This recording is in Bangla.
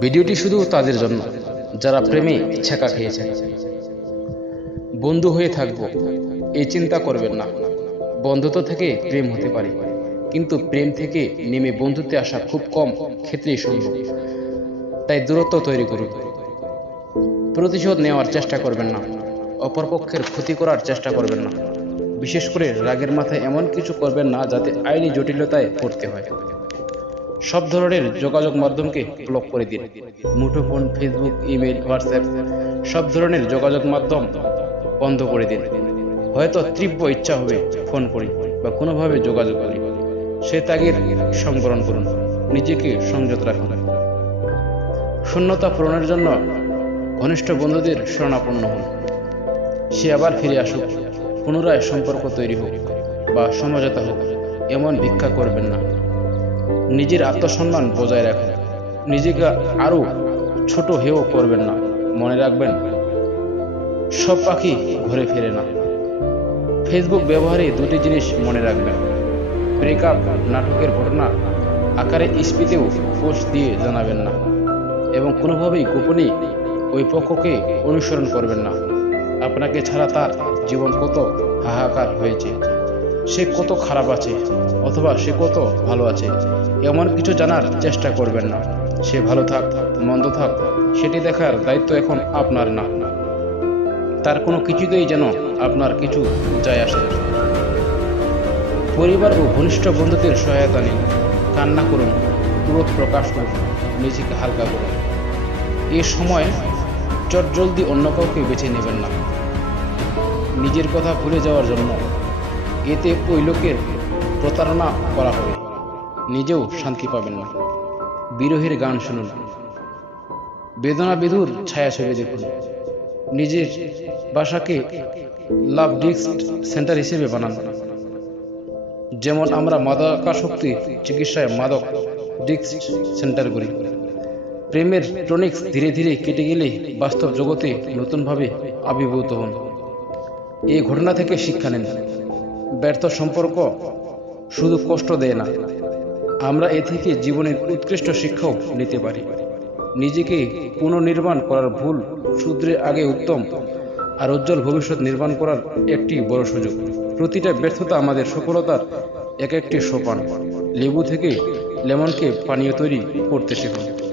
ভিডিওটি শুধু তাদের জন্য, যারা প্রেমে ছেঁকা খেয়েছে। বন্ধু হয়ে থাকব এই চিন্তা করবেন না। বন্ধুত্ব থেকে প্রেম হতে পারে, কিন্তু প্রেম থেকে নেমে বন্ধুত্বে আসা খুব কম ক্ষেত্রেই সম্ভব। তাই দূরত্ব তৈরি করুন। প্রতিশোধ নেওয়ার চেষ্টা করবেন না, অপরপক্ষের ক্ষতি করার চেষ্টা করবেন না। বিশেষ করে রাগের মাথায় এমন কিছু করবেন না, যাতে আইনি জটিলতায় পড়তে হয়। সব ধরনের যোগাযোগ মাধ্যমকে ব্লক করে দিন। মুঠোফোন ফেসবুক ইমেল হোয়াটসঅ্যাপ সব ধরনের যোগাযোগ মাধ্যম বন্ধ করে দিন। হয়তো তীব্র ইচ্ছা হবে ফোন করি বা কোনোভাবে যোগাযোগ করি। সে ত্যাগের সংবরণ করুন। নিজেকে সংযত রাখুন। শূন্যতা পূরণের জন্য ঘনিষ্ঠ বন্ধুদের শরণাপন্ন হন। সে আবার ফিরে আসুক। পুনরায় সম্পর্ক তৈরি হোক বা সমঝোতা হোক, এমন ভিক্ষা করবেন না। নিজের আত্মসম্মান বজায় রাখুন নিজেকে আরও ছোট হেও করবেন না। মনে রাখবেন, সব পাখি ঘুরে ফেরে না। ফেসবুক ব্যবহারে দুটি জিনিস মনে রাখবেন। ব্রেকআপ নাটকের ঘটনা আকারে স্পিতেও পোস্ট দিয়ে জানাবেন না। এবং কোনোভাবেই গোপনে ওই পক্ষকে অনুসরণ করবেন না। আপনাকে ছাড়া তার জীবন কত হাহাকার হয়েছে। সে কত খারাপ আছে, অথবা সে কত ভালো আছে। এমন কিছু জানার চেষ্টা করবেন না। সে ভালো থাক, মন্দ থাক, সেটি দেখার দায়িত্ব এখন আপনার না। তার কোনো কিছুতেই যেন আপনার কিছু যায় আসে পরিবার ও ঘনিষ্ঠ বন্ধুদের সহায়তা নিন। কান্না করুন, ক্রোধ প্রকাশ করুন, নিজেকে হালকা করুন। এ সময় চটজলদি অন্য কাউকে বেছে নেবেন না। নিজের কথা ভুলে যাওয়ার জন্য এতে ওই লোকের প্রতারণা করা হবে। নিজেও শান্তি পাবেন না। বিরহের গান শুনুন। বেদনা বিধুর ছায়া ছবি দেখুন। নিজের বাসাকে লাভ ডিস্ক সেন্টার হিসেবে বানান। যেমন আমরা মাদকাসক্তি চিকিৎসায় মাদক ডিস্ক সেন্টার করি। প্রেমের টনিক্স ধীরে ধীরে কেটে গেলে বাস্তব জগতে নতুনভাবে আবির্ভূত হন। এই ঘটনা থেকে শিক্ষা নেন। ব্যর্থ সম্পর্ক শুধু কষ্ট দেয় না। আমরা এ থেকে জীবনের উৎকৃষ্ট শিক্ষাও নিতে পারি। নিজেকে পুনর্নির্মাণ করার ভুল শূদ্রের আগে উত্তম, আর উজ্জ্বল ভবিষ্যৎ নির্মাণ করার একটি বড় সুযোগ। প্রতিটা ব্যর্থতা আমাদের সফলতার এক একটি সোপান। লেবু থেকে লেমনকে পানীয় তৈরি করতে শেখুন।